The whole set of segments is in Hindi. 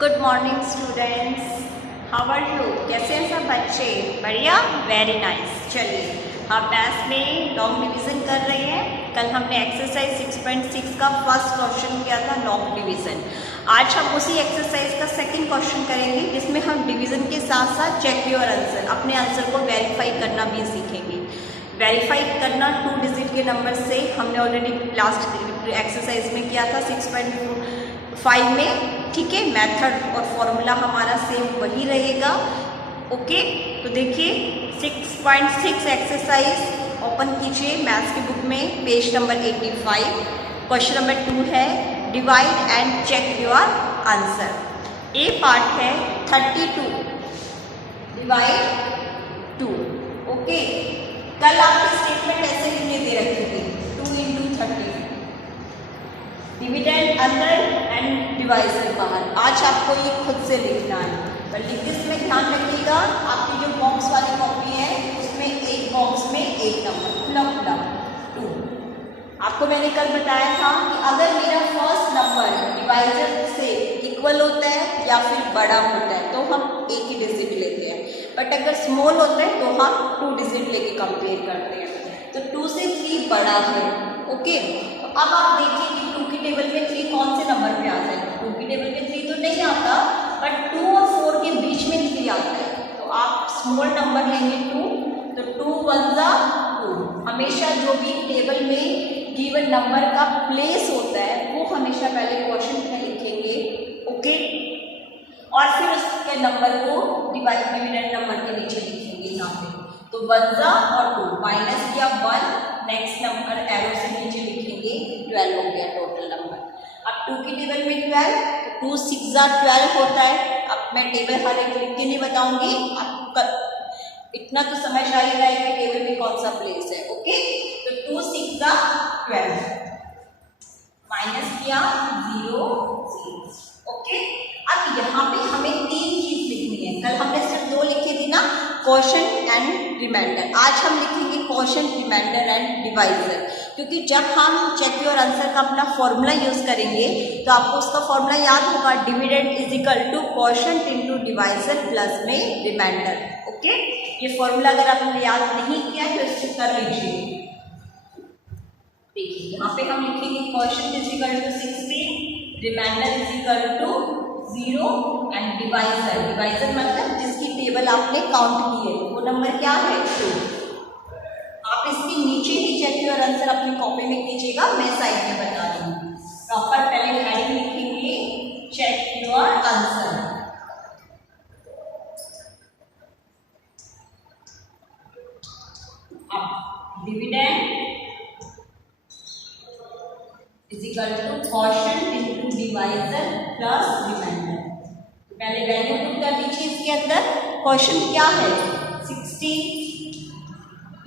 Good morning students, how are you? कैसे हैं सब बच्चे? बढ़िया, वेरी नाइस। चलिए हम मैथ्स में लॉन्ग डिवीज़न कर रहे हैं। कल हमने एक्सरसाइज 6.6 का फर्स्ट क्वेश्चन किया था लॉन्ग डिवीज़न। आज हम उसी एक्सरसाइज का सेकंड क्वेश्चन करेंगे जिसमें हम डिवीज़न के साथ साथ चेक योर आंसर, अपने आंसर को वेरीफाई करना भी सीखेंगे। वेरीफाई करना 2 डिजिट के नंबर से हमने ऑलरेडी लास्ट एक्सरसाइज में किया था 6.5 में। ठीक है, मेथड और फॉर्मूला हमारा सेम वही रहेगा। ओके, तो देखिए 6.6 एक्सरसाइज ओपन कीजिए मैथ्स की बुक में, पेज नंबर 85। क्वेश्चन नंबर 2 है divide and check your answer. A part है 32 डिवाइड 2। ओके, कल आपकी स्टेटमेंट ऐसे लिखने दे रखी थी 2 × 30, डिविडेंड अंदर एंड डिवाइजर बाहर। आज आपको ये खुद से लिखना है, पर लिखते समय ध्यान रखिएगा आपकी जो बॉक्स वाली कॉपी है उसमें एक बॉक्स में एक नंबर खुला खुला 2। आपको मैंने कल बताया था कि अगर मेरा फर्स्ट नंबर डिवाइजर से इक्वल होता है या फिर बड़ा होता है तो हम एक ही डिजिट लेते हैं, बट अगर स्मॉल होता है तो हम 2 डिजिट लेके कंपेयर करते हैं। तो 2 से 3 बड़ा है। ओके, तो अब आप देखिए कि 2 की टेबल में 3 कौन से नंबर पे आता है। 2 की टेबल में 3 तो नहीं आता, बट 2 और 4 के बीच में 3 आता है। तो आप स्मॉल नंबर लेंगे 2, तो 2 × 1 = 2। हमेशा जो भी टेबल में गिवन नंबर का प्लेस होता है वो हमेशा पहले क्वेश्चन में लिखेंगे। ओके, और फिर उसके नंबर को डिविडेंड नंबर के नीचे लिखेंगे यहाँ पे। तो 1 और 2 माइनस किया 1, नेक्स्ट नंबर एरो से नीचे लिखेंगे 12 हो गया टोटल नंबर। अब 2 की टेबल में 12, तो 2 × 6 = 12 होता है। अब मैं टेबल हर एक लिख के नहीं बताऊंगी, आपका इतना तो समझ आ ही रहा है कि टेबल में कौन सा प्लेस है। ओके, तो 2 × 6 = 12, माइनस किया 0 0। ओके, अब यहाँ पे हमें 3 चीज लिखनी है। कल हमने सिर्फ 2 लिखी थी ना, क्वोशंट एंड रिमाइंडर। आज हम लिखेंगे क्वोशंट, रिमाइंडर एंड डिवाइजर, क्योंकि जब हम चेक योर आंसर का अपना फॉर्मूला यूज करेंगे तो आपको उसका फॉर्मूला याद होगा, डिविडेंड = क्वोशंट × डिवाइजर प्लस में रिमाइंडर। ओके, ये फॉर्मूला अगर आपने याद नहीं किया तो इससे कर लीजिए। देखिए यहाँ पे हम लिखेंगे क्वोशंट = 16, रिमाइंडर = 0 एंड डिवाइजर मतलब जिसकी टेबल आपने काउंट की है वो नंबर क्या है 2। आप इसके नीचे ही चेक योर आंसर अपनी कॉपी में कीजिएगा, मैं साइड में बता दूंगी। प्रॉपर पहले हेडिंग लिखेंगे चेक योर आंसर। अब dividend = quotient × divisor plus reminder. पहले वैल्यू पुट कर दीजिए इसके अंदर। क्वोशंट क्या है 16,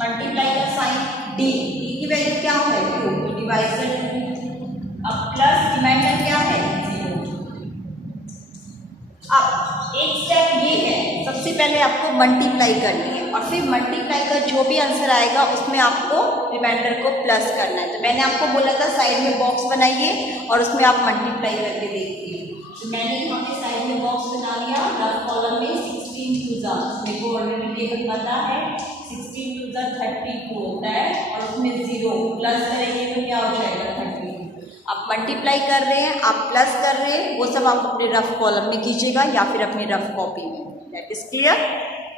मल्टीप्लाई का साइन डी की वैल्यू क्या है 2, तो डिवाइजर 2। अब प्लस रिमाइंडर क्या है 0। अब एक स्टेप ये है, सबसे पहले आपको मल्टीप्लाई करनी है और फिर मल्टीप्लाई का जो भी आंसर आएगा उसमें आपको रिमाइंडर को प्लस करना है। तो मैंने आपको बोला था साइड में बॉक्स बनाइए और उसमें आप मल्टीप्लाई करके देखिए। तो मैंने यहाँ पे साइड में बॉक्स बना लिया, रफ कॉलम में 16 × 2 मेरे को ऑलरेडी टेबल पता है, 16 × 2 = 32 होता है और उसमें 0 प्लस करेंगे तो क्या हो जाएगा 32। आप मल्टीप्लाई कर रहे हैं, आप प्लस कर रहे हैं, वो सब आप अपने रफ कॉलम में कीजिएगा या फिर अपनी रफ कॉपी में। That is clear.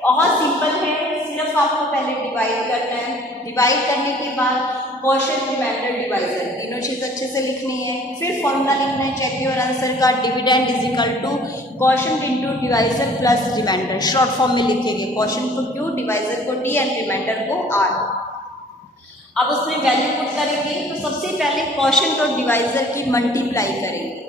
बहुत सिंपल है, सिर्फ आपको पहले डिवाइड करना है। डिवाइड करने के बाद क्वोशंट, रिमाइंडर, डिवाइजर तीनों चीज़ अच्छे से लिखनी है। फिर फॉर्मूला लिखना है चेक योर आंसर का, dividend = quotient × divisor plus reminder. Short form में लिखेंगे, क्वोशंट को Q, डिवाइजर को D एंड रिमाइंडर को R। अब उसमें वैल्यू पुट करेंगे तो सबसे पहले क्वोशंट और डिवाइजर की मल्टीप्लाई करेंगे।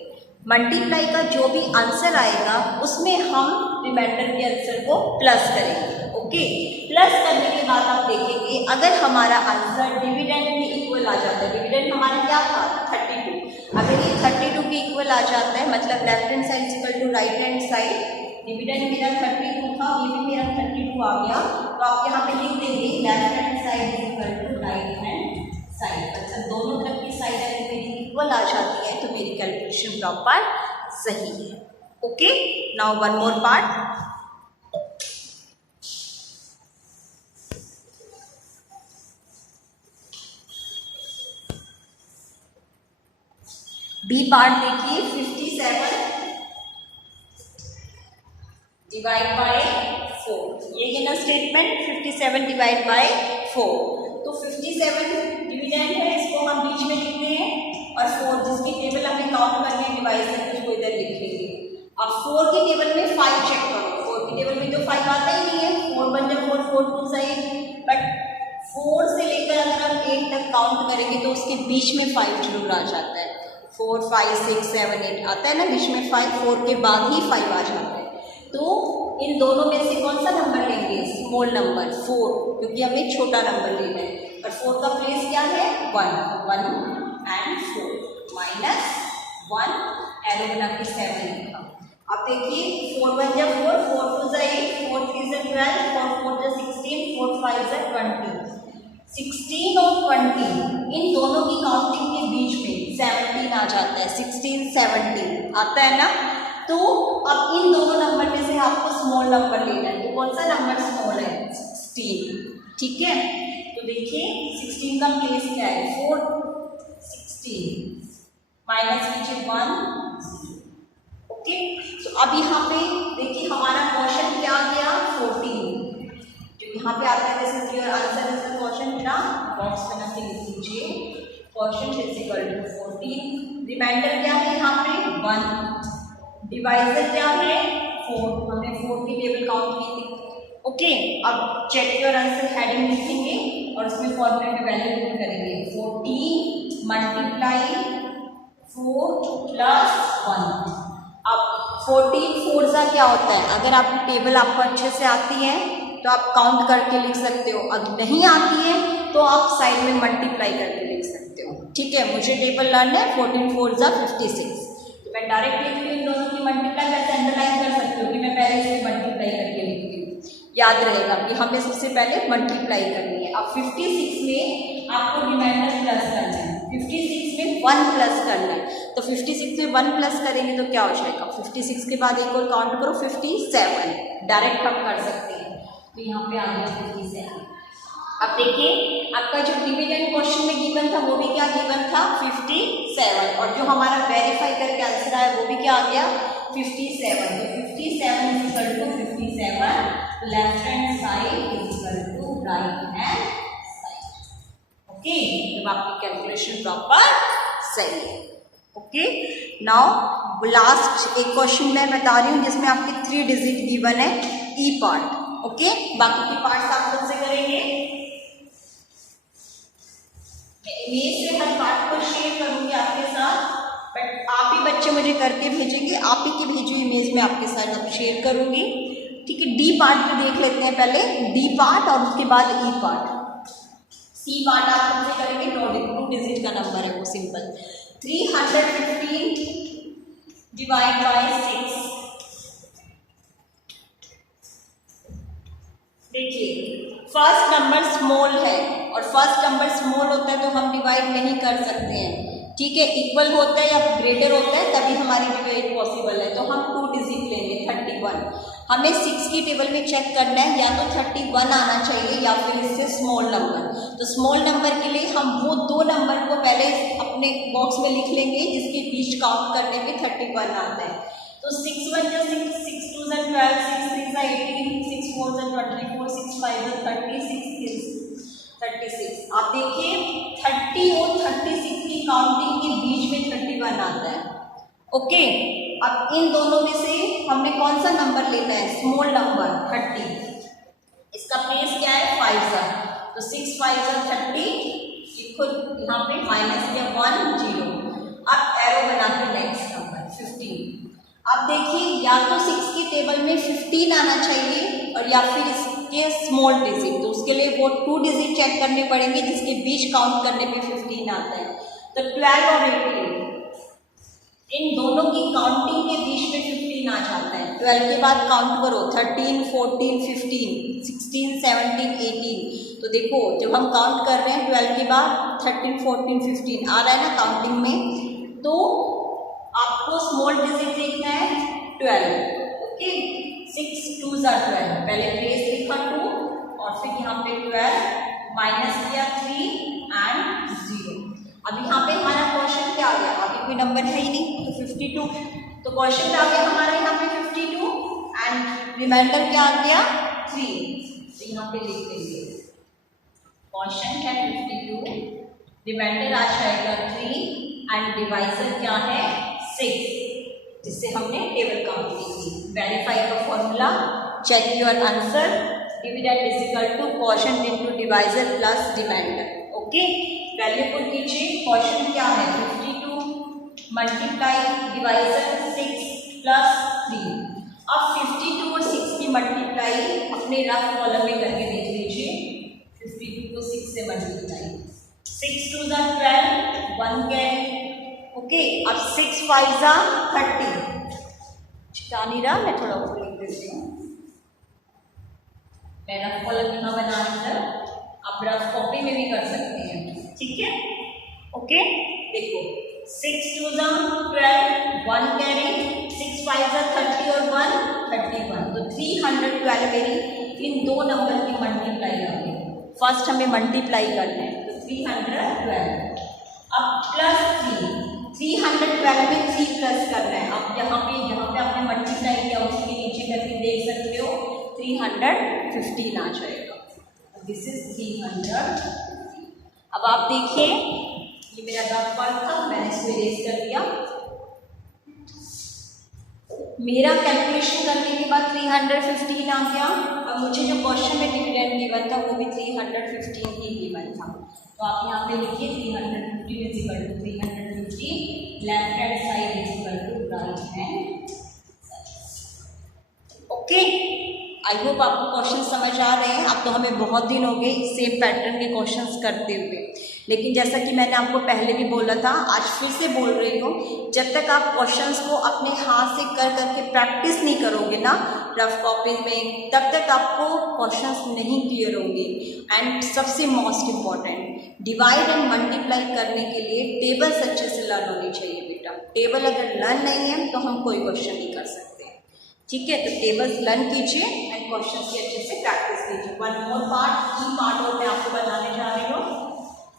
मल्टीप्लाई का जो भी आंसर आएगा उसमें हम रिमाइंडर के आंसर को प्लस करेंगे। ओके, प्लस करने के बाद आप देखेंगे अगर हमारा आंसर डिविडेंड के इक्वल आ जाता है, डिविडेंड हमारा क्या था 32, अगर ये 32 के इक्वल आ जाता है मतलब left hand side = right hand side. Dividend मेरा 32 था, ये भी मेरा 32 आ गया, तो आप यहाँ पे लिख देंगे left hand side = right hand side. मतलब दोनों तरफ की साइड अगर मेरी इक्वल आ जाती है तो मेरी कैलकुलेशन प्रॉपर सही है। Okay, now one more part. B part देखिए, 57 डिवाइड बाय 4. ये है ना स्टेटमेंट, 57 डिवाइड बाय 4. तो 57 डिविडेंड है, इसको हम बीच में लिखते हैं, और 4 जिसकी टेबल हमें काउंट करनी है डिवाइजर, उसको इधर लिख लेंगे. अब 4 की टेबल में 5 चेक करो. 4 की टेबल में तो 5 आता ही नहीं है. 4 1 जा 4, 4 2 जा 8. बट 4 से लेकर अगर हम 8 तक काउंट करेंगे तो उसके बीच में 5 जरूर आ जाता है. 4 5 6 7 8 आता है ना बीच में 5. 4 के बाद ही 5 आ जाता है. तो इन दोनों में से कौन सा नंबर लेंगे? स्मॉल नंबर 4, क्योंकि हमें छोटा नंबर लेना है. और 4 का प्लेस क्या है? 1. 1 एंड 4 माइनस 1 एरो बना के 7 लिखा. अब देखिए 4 1 जा 4, 4 2 जा 8, 4 3 जा 12, 4 4 जा 16, 4 5 जा 20. 16 और 20 इन दोनों की काउंटिंग के बीच में 17 आ जाता है. 16 17 आता है ना. तो अब इन दोनों नंबर में से आपको स्मॉल नंबर लेना है. तो कौन सा नंबर स्मॉल है? 16. ठीक है, तो देखिए 16 का प्लेस क्या है? 4 16 माइनस कीजिए 1. ओके, तो अब यहाँ पे देखिए हमारा क्वेश्चन क्या आ गया? 14. जो यहाँ पे आता है this is your answer is the question. बिना बॉक्स बना के लिख लीजिए question is equal to 14. Reminder क्या है यहाँ पे? 1. डिवाइजर क्या है? 4. हमने 4 की टेबल काउंट की थी. ओके, अब चेक योर आंसर हेडिंग लिखेंगे और उसमें फॉर्मूले में वैल्यू पुट करेंगे. 14 मल्टीप्लाई 4 प्लस 1. अब 14 4 का क्या होता है? अगर आपकी टेबल आपको अच्छे से आती है तो आप काउंट करके लिख सकते हो. अगर नहीं आती है तो आप साइड में मल्टीप्लाई करके लिख सकते हो. ठीक है, मुझे टेबल लर्न है. 14 4 जा 56. मैं डायरेक्ट लिख रही हूँ, इन दोनों की मल्टीप्लाई करके अंडरलाइन कर सकती हूँ कि मैं पहले इसे मल्टीप्लाई करके लिख रही हूँ. याद रहेगा कि हमें सबसे पहले मल्टीप्लाई करनी है. अब 56 में आपको रिमाइंडर प्लस करना है. 56 में 1 प्लस करना है. तो 56 में 1 प्लस करेंगे तो क्या हो जाएगा? 56 के बाद एक और काउंट करो 57. डायरेक्ट हम कर सकते हैं. तो यहाँ पे आ गया 57. अब देखिए आपका जो डिविडेंड क्वेश्चन में गिवन था वो भी क्या गिवन था? 57. और जो हमारा वेरीफाई करके आंसर आया वो भी क्या आ गया? 57. तो 57 is equal to 57. Left hand side is equal to right hand side. Okay, जब आपकी कैलकुलेशन प्रॉपर सही है. ओके, नाउ लास्ट एक क्वेश्चन मैं बता रही हूँ जिसमें आपके 3 डिजिट गिवन है. ई पार्ट. ओके, बाकी के पार्ट्स आप खुद से करेंगे. मैं इमेज से हर पार्ट को शेयर करूंगी आपके साथ, बट आप ही बच्चे मुझे करके भेजेंगे. आप ही की भेजी इमेज में आपके साथ अब शेयर करूंगी. ठीक है, डी पार्ट को देख लेते हैं पहले. डी पार्ट और उसके बाद ई पार्ट. सी पार्ट आप खुद से करेंगे. 2 डिजिट का नंबर है वो सिंपल. 315 divide by 6. देखिए फर्स्ट नंबर स्मॉल है, और फर्स्ट नंबर स्मॉल होता है तो हम डिवाइड नहीं कर सकते हैं. ठीक है, इक्वल होता है या ग्रेटर होता है तभी हमारी डिवाइड पॉसिबल है. तो हम 2 डिजिट लेंगे. 31. हमें 6 की टेबल में चेक करना है, या तो 31 आना चाहिए या फिर इससे स्मॉल नंबर. तो स्मॉल नंबर के लिए हम वो 2 नंबर को पहले अपने बॉक्स में लिख लेंगे जिसके बीच काउंट करने में 31 आता है. तो 6 1 जा 6, 6 2 जा 12, 6 3 जा 18, 6 4 जा 24, 6 5 जा 30, 6 36. आप देखिए 30 और 36 की काउंटिंग के बीच में 31 आता है. ओके, अब इन दोनों में से हमने कौन सा नंबर लेना है? Small number 30. इसका प्लेस क्या है? 5 जा. तो 6 5 जा 30. लिखो यहाँ पे माइनस या 1 0. अब एरो बना के नेक्स्ट नंबर 15. अब देखिए या तो 6 की टेबल में 15 आना चाहिए और या फिर इसके स्मॉल डिजिट. तो उसके लिए वो 2 डिजिट चेक करने पड़ेंगे जिसके बीच काउंट करने पे 15 आता है. तो 12 और 18 इन दोनों की काउंटिंग के बीच में 15 आ जाता है. 12 के बाद काउंट करो 13 14 15 16 17 18. तो देखो जब हम काउंट कर रहे हैं 12 के बाद 13 14 15 आ रहा है ना काउंटिंग में. तो आपको स्मॉल डिजिट देखना है. 12। Okay, 6 2s are 12। पहले प्लेस लिखा 2 और फिर यहाँ पे 12 माइनस किया 3 एंड 0। अब यहाँ पे हमारा क्वेश्चन क्या आ गया, आगे कोई नंबर है ही नहीं तो 52, तो क्वेश्चन आ गया हमारा यहाँ पे 52 एंड रिमाइंडर क्या आ गया 3। तो यहाँ पे लिख देंगे क्वेश्चन है 52, रिमाइंडर आ जाएगा 3 एंड डिवाइजर क्या है 6, जिससे हमने टेबल काउंट की थी। वेरीफाई का फॉर्मूला, check your answer, dividend is equal to quotient into divisor plus reminder. Okay, value put कीजिए। क्वोशंट क्या है 52 मल्टीप्लाई डिवाइजर 6 प्लस 3। अब 52 और 6 की मल्टीप्लाई अपने रफ कॉलम में करके देख लीजिए। 52 को 6 से मल्टीप्लाई, 6 2 12 1 कैरी। ओके, अब 6 5 30, छिटा नहीं रहा, मैं थोड़ा ऊपर लिख देती हूँ। मैं रफ कॉलम यहाँ बना रही हूँ, आप रफ कॉपी में भी कर सकते हैं, ठीक है। ओके, देखो 6 2 12 1 कैरी, 6 5 30 और 1 31, तो 312 मेरी इन दो नंबर की मल्टीप्लाई आ गई। फर्स्ट हमें मल्टीप्लाई करना है, तो 312। अब प्लस 312 में 3 प्लस करना है। अब यहाँ पे आपने मल्टीप्लाई किया उसके नीचे करके देख सकते हो 315 आ जाएगा। This is 315। अब आप देखिए, ये मेरा रफ वर्क था, मैंने इसको इरेज कर दिया। मेरा कैलकुलेशन करने के बाद 315 आ गया और मुझे जो क्वेश्चन में डिविडेंड गिवन था वो भी 315 ही गिवन था। तो आप यहाँ पे लिखिए 315 is equal to 315, left hand side is equal to right hand. Okay, I hope आपको क्वेश्चन समझ आ रहे हैं। अब तो हमें बहुत दिन हो गए सेम पैटर्न के क्वेश्चंस करते हुए, लेकिन जैसा कि मैंने आपको पहले भी बोला था, आज फिर से बोल रही हूँ, जब तक आप क्वेश्चंस को अपने हाथ से कर करके प्रैक्टिस नहीं करोगे ना रफ कॉपी में, तब तक आपको क्वेश्चंस नहीं क्लियर होंगे। एंड सबसे most important, divide and multiply करने के लिए टेबल्स अच्छे से लर्न होनी चाहिए बेटा। टेबल अगर लर्न नहीं है तो हम कोई क्वेश्चन नहीं कर सकते, ठीक है। तो टेबल्स लर्न कीजिए एंड क्वेश्चन की अच्छे से प्रैक्टिस कीजिए। वन मोर पार्ट, की पार्ट और मैं आपको बताने जा रही हूँ।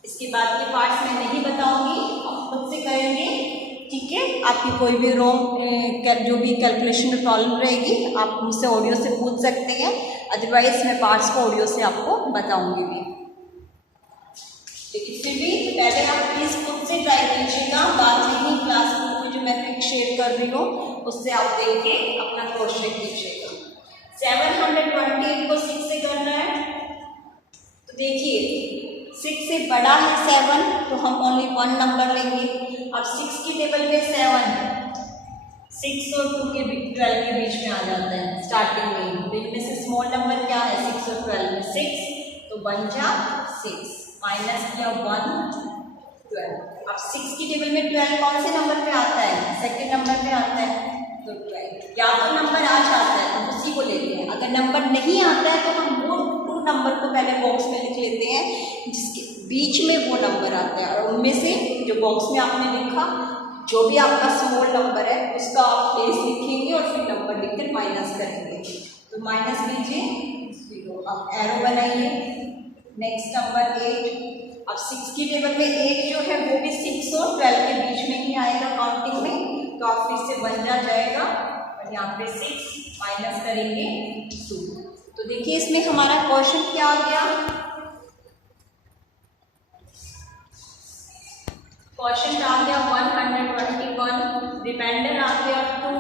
इसके बाद के पार्ट्स मैं नहीं बताऊंगी, आप खुद से करेंगे, ठीक है। आपकी कोई भी जो भी कैलकुलेशन में प्रॉब्लम रहेगी आप मुझसे ऑडियो से पूछ सकते हैं, अदरवाइज मैं पार्ट्स को ऑडियो से आपको बताऊंगी भी। लेकिन फिर भी पहले आप प्लीज़ खुद से ट्राई कीजिएगा, बाद में ही क्लास में जो मैं पिक शेयर कर रही हूँ उससे आप देख के अपना क्वेश्चन कीजिएगा। 728 को 6 से करना है, तो देखिए 6 से बड़ा है 7 तो हम ओनली 1 नंबर लेंगे। अब 6 की टेबल में 7 6 और 2 के 12 के बीच में आ जाता है स्टार्टिंग में, तो इनमें से स्मॉल नंबर क्या है 6 और 12 में 6, तो 1 जा 6 माइनस किया 1 12। अब 6 की टेबल में 12 कौन से नंबर पे आता है, सेकंड नंबर पे आता है, तो 12 या तो नंबर आ जाता है तो उसी को लेते हैं, अगर नंबर नहीं आता है तो हम वो 2 नंबर को पहले बॉक्स में लिख लेते हैं जिसके बीच में वो नंबर आता है, और उनमें से जो बॉक्स में आपने लिखा जो भी आपका स्मॉल नंबर है उसका आप प्लेस लिखेंगे और फिर नंबर लिखकर माइनस करेंगे। तो माइनस लीजिए 0, अब एरो बनाइए, नेक्स्ट नंबर 8। अब 6 की टेबल में 8 जो है वो भी 6 और 12 के बीच में ही आएगा काउंटिंग में, तो आप फिर से 1 जाएगा और यहाँ पे 6 माइनस करेंगे 2। तो देखिए इसमें हमारा क्वेश्चन क्या आ गया, क्वेश्चन आ गया 121, रिमाइंडर आ गया 2,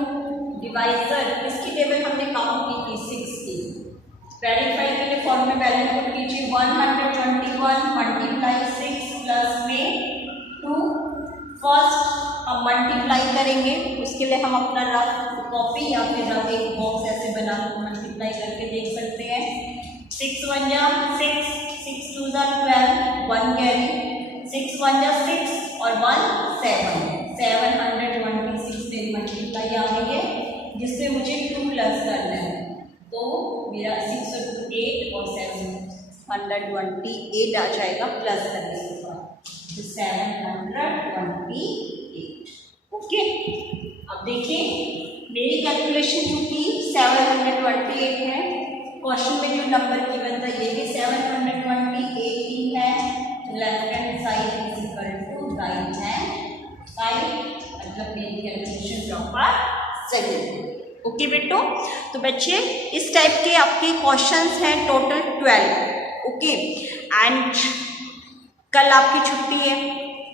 डिवाइजर इसकी टेबल हमने काउंट की थी 6 की। वेरीफाई के लिए फॉर्म में पहले पुट कीजिए 121 मल्टीप्लाई 6 प्लस में 2। फर्स्ट हम मल्टीप्लाई करेंगे, उसके लिए हम अपना रफ कॉपी या फिर रफ एक बॉक्स ऐसे बना मल्टीप्लाई करके देख सकते हैं। 6 1 जा 6, 6 2 जा 12, 1 कैरी, 6 1 जा 6 और 1 7, 726 से मल्टीप्लाई आ गई है, जिससे मुझे 2 प्लस करना है, तो मेरा 6 और 2 8 और 728 आ जाएगा प्लस करने के बाद, तो 728। ओके, अब देखिए मेरी कैलकुलेशन चूँकि 728 है, क्वेश्चन में जो नंबर गिवन था ये भी 728 ही है। Left hand side is equal to right hand side, मतलब मेरी कैलकुलेशन प्रॉपर सही है। ओके बेटो, तो बच्चे इस टाइप के आपके क्वेश्चंस हैं टोटल 12। ओके, एंड कल आपकी छुट्टी है,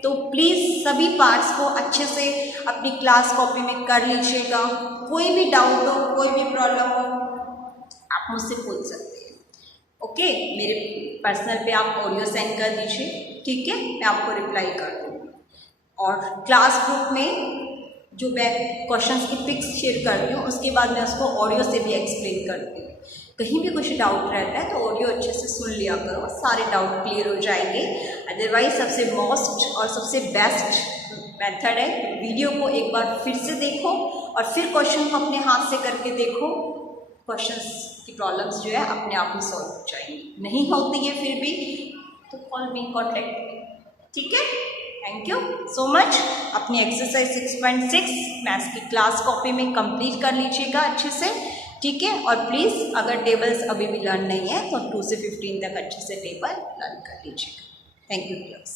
तो प्लीज़ सभी पार्ट्स को अच्छे से अपनी क्लास कॉपी में कर लीजिएगा। कोई भी डाउट हो, कोई भी प्रॉब्लम हो, आप मुझसे पूछ सकते हैं। ओके, मेरे पर्सनल पे आप ऑडियो सेंड कर दीजिए, ठीक है, मैं आपको रिप्लाई कर दूँगी। और क्लास ग्रुप में जो मैं क्वेश्चंस की पिक्स शेयर करती हूँ, उसके बाद मैं उसको ऑडियो से भी एक्सप्लेन करती हूँ। कहीं भी कुछ डाउट रहता है तो ऑडियो अच्छे से सुन लिया करो, सारे डाउट क्लियर हो जाएंगे। अदरवाइज सबसे मोस्ट और सबसे बेस्ट मेथड है, वीडियो को एक बार फिर से देखो और फिर क्वेश्चन को अपने हाथ से करके देखो। क्वेश्चंस की प्रॉब्लम्स जो है अपने आप में सॉल्व हो जाएंगी। नहीं होती है फिर भी तो कॉल मी, कॉन्टेक्ट, ठीक है। Thank you so much. अपनी एक्सरसाइज 6.6 मैथ्स की क्लास कॉपी में कंप्लीट कर लीजिएगा अच्छे से, ठीक है। और प्लीज़ अगर टेबल्स अभी भी लर्न नहीं है तो 2 से 15 तक अच्छे से टेबल लर्न कर लीजिएगा। Thank you class.